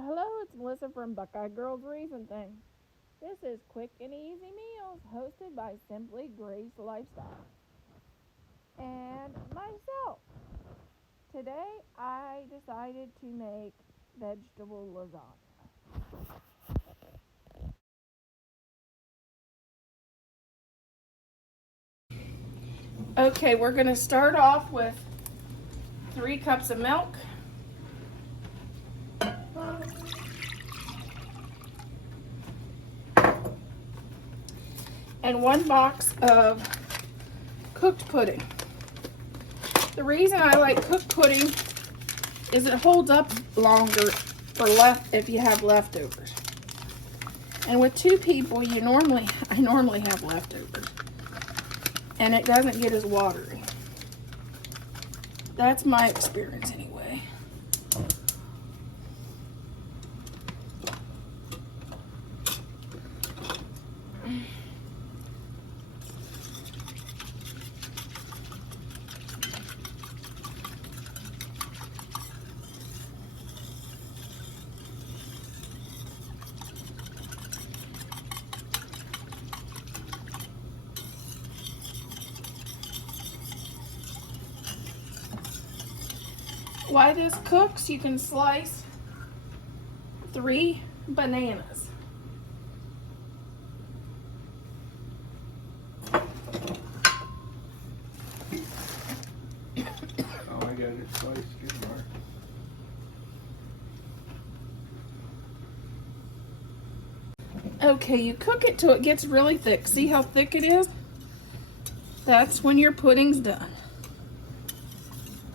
Hello, it's Melissa from Buckeye Girls Reason Thing. This is Quick and Easy Meals hosted by Simply Grace Lifestyle and myself. Today I decided to make vegetable lasagna. Okay, we're going to start off with 3 cups of milk, and 1 box of cooked pudding. The reason I like cooked pudding is it holds up longer if you have leftovers. And with 2 people, I normally have leftovers. And it doesn't get as watery. That's my experience anyway. While this cooks, you can slice 3 bananas. Oh, I got it sliced. Good mark. Okay, you cook it till it gets really thick. See how thick it is? That's when your pudding's done.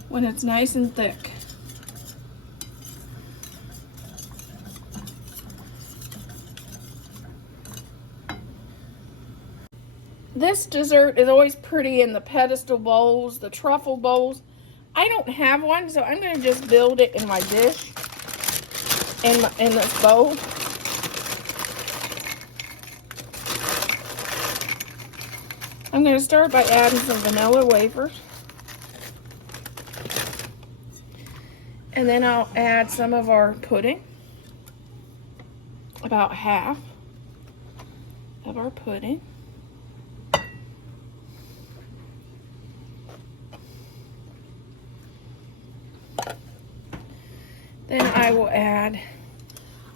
When it's nice and thick. This dessert is always pretty in the pedestal bowls, the truffle bowls. I don't have one, so I'm going to just build it in my dish, in this bowl. I'm going to start by adding some vanilla wafers. And then I'll add some of our pudding. About half of our pudding. Then I will add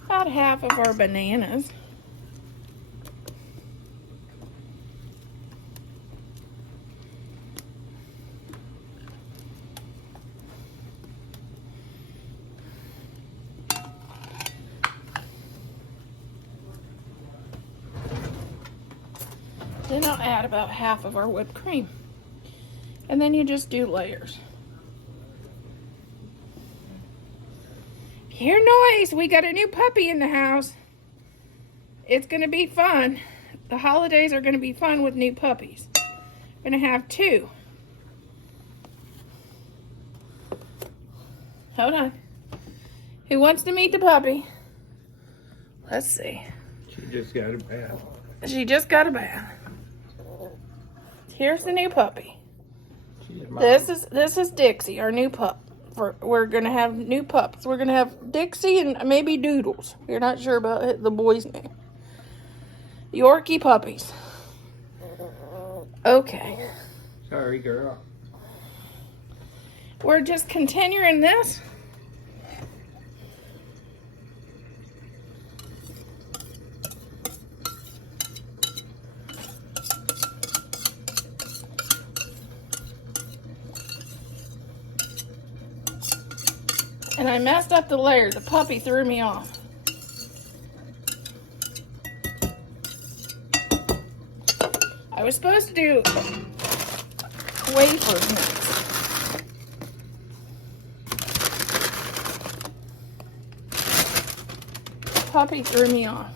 about half of our bananas. Then I'll add about half of our whipped cream. And then you just do layers. Hear noise, we got a new puppy in the house. It's gonna be fun. The holidays are gonna be fun with new puppies. We're gonna have 2. Hold on. Who wants to meet the puppy? Let's see. She just got a bath. She just got a bath. Here's the new puppy. This is Dixie, our new pup. We're gonna have new pups. We're gonna have Dixie and maybe Doodles. We're not sure about the boy's name. Yorkie puppies. Okay. Sorry, girl. We're just continuing this. And I messed up the layer. The puppy threw me off. I was supposed to do wafers next. The puppy threw me off.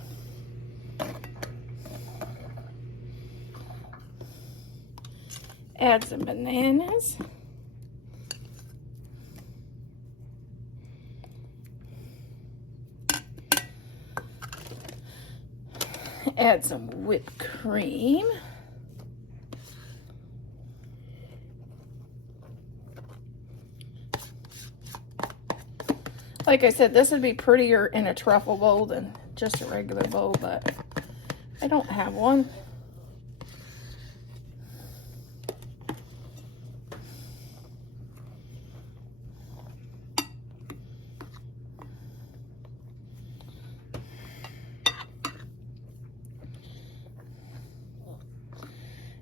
Add some bananas. Add some whipped cream. Like I said, this would be prettier in a truffle bowl than just a regular bowl, but I don't have one.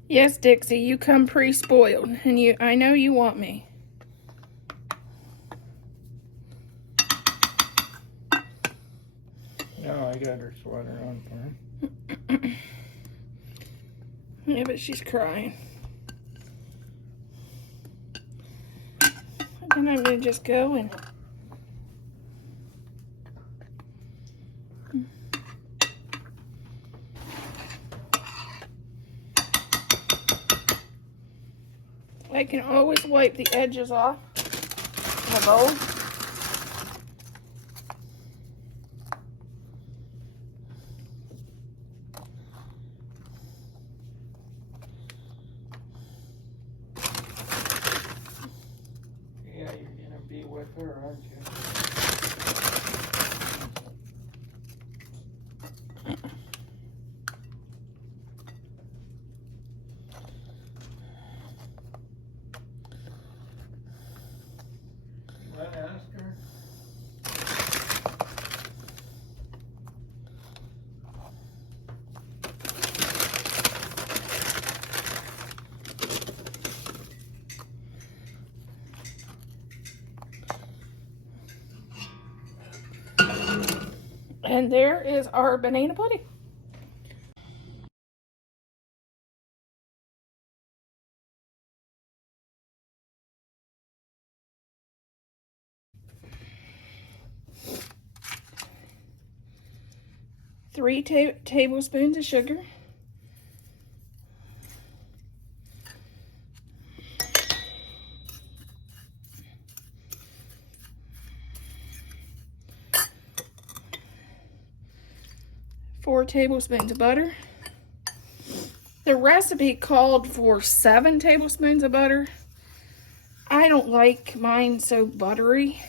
Yes, Dixie, you come pre-spoiled, and I know you want me. No, I got her sweater on for him. Yeah, but she's crying. And then I'm gonna just go and I can always wipe the edges off the bowl. Yeah, you're gonna be with her, aren't you? You wanna ask her? And there is our banana pudding. Three tablespoons of sugar. Four tablespoons of butter. The recipe called for 7 tablespoons of butter. I don't like mine so buttery.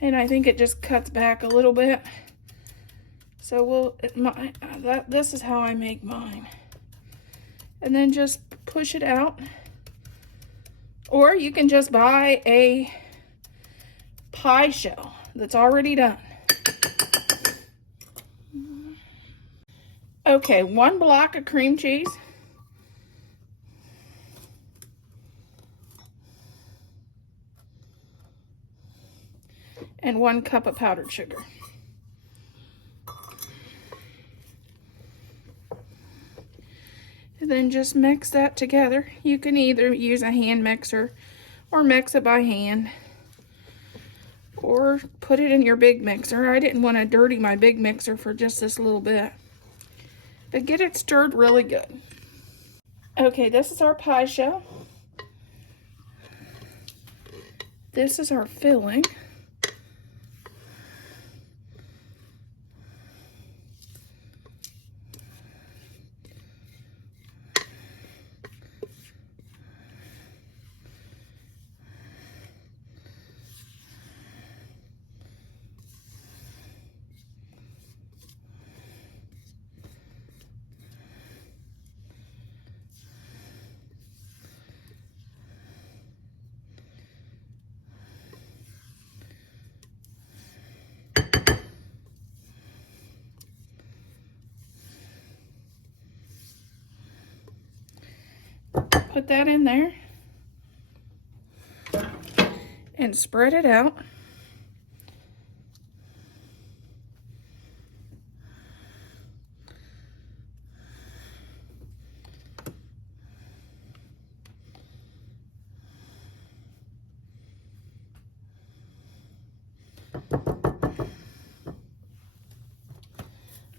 And I think it just cuts back a little bit. So this is how I make mine. And then just push it out. Or you can just buy a pie shell that's already done. Okay, 1 block of cream cheese. And 1 cup of powdered sugar. And then just mix that together. You can either use a hand mixer or mix it by hand, or put it in your big mixer. I didn't want to dirty my big mixer for just this little bit. But get it stirred really good. Okay, this is our pie shell. This is our filling. Put that in there and spread it out.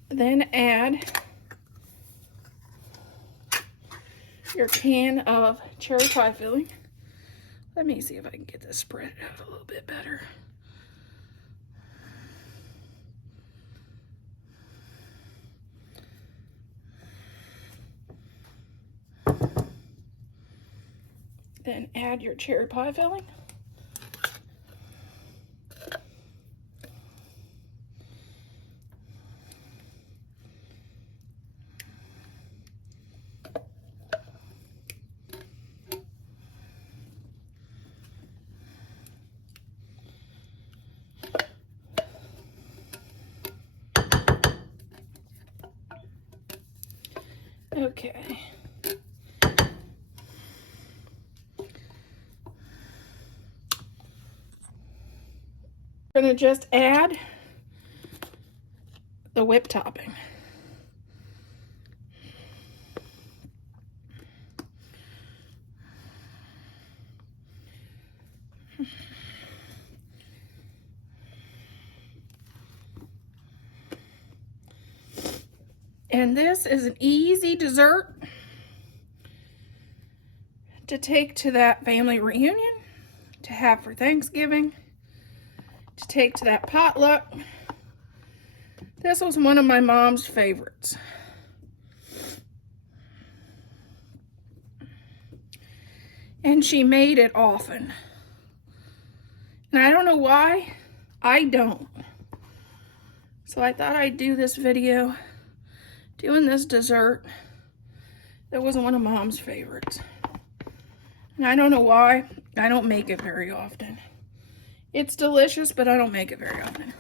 Then add your can of cherry pie filling. Let me see if I can get this spread out a little bit better. Then add your cherry pie filling. Okay. We're going to just add the whipped topping. And this is an easy dessert to take to that family reunion, to have for Thanksgiving, to take to that potluck. This was one of my mom's favorites. And she made it often. And I don't know why, I don't. So I thought I'd do this video doing this dessert that was one of Mom's favorites. And I don't know why, I don't make it very often. It's delicious, but I don't make it very often.